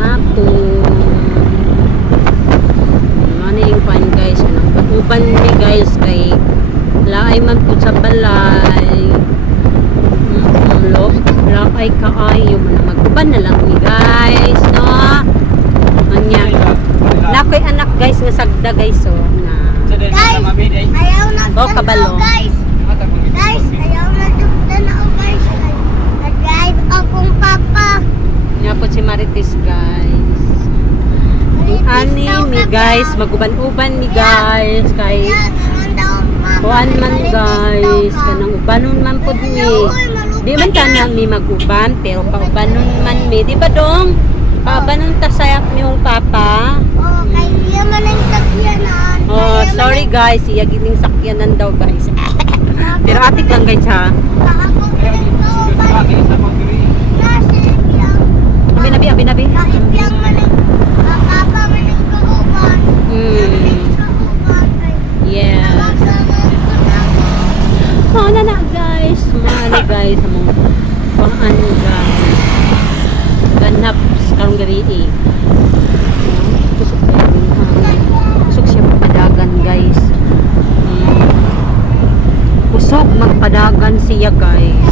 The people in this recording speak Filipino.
hapon. Ano yung pan guys? Uban ni guys kay laay man po sa balay. Laay kaayo mo na mag-uban na lang ni guys, no? Anya. Nakoy anak guys nga sagda guys so na. Guys, ayaw na kabalo. Guys, ayaw na tanaw guys. Nag-drive akong papa. Nya po si Marites guys. Ani mi guys, mag-uban-uban ni guys kay kuan man guys, kanang ubanon man pud mi. Di man kana mi mag-uban pero paubanon man mi, di ba dong? Paubanon ta sayak mi yung papa. Oh, kay iya man ang sakyanan. Oh, sorry guys, iya gining sakyanan daw guys. Pero atik lang guys ha. Abi. Yes. Mana na guys, mana guys mo. Paano guys? Ganap karong gari eh. Kusog siya magpadagan guys. Kusog magpadagan siya guys.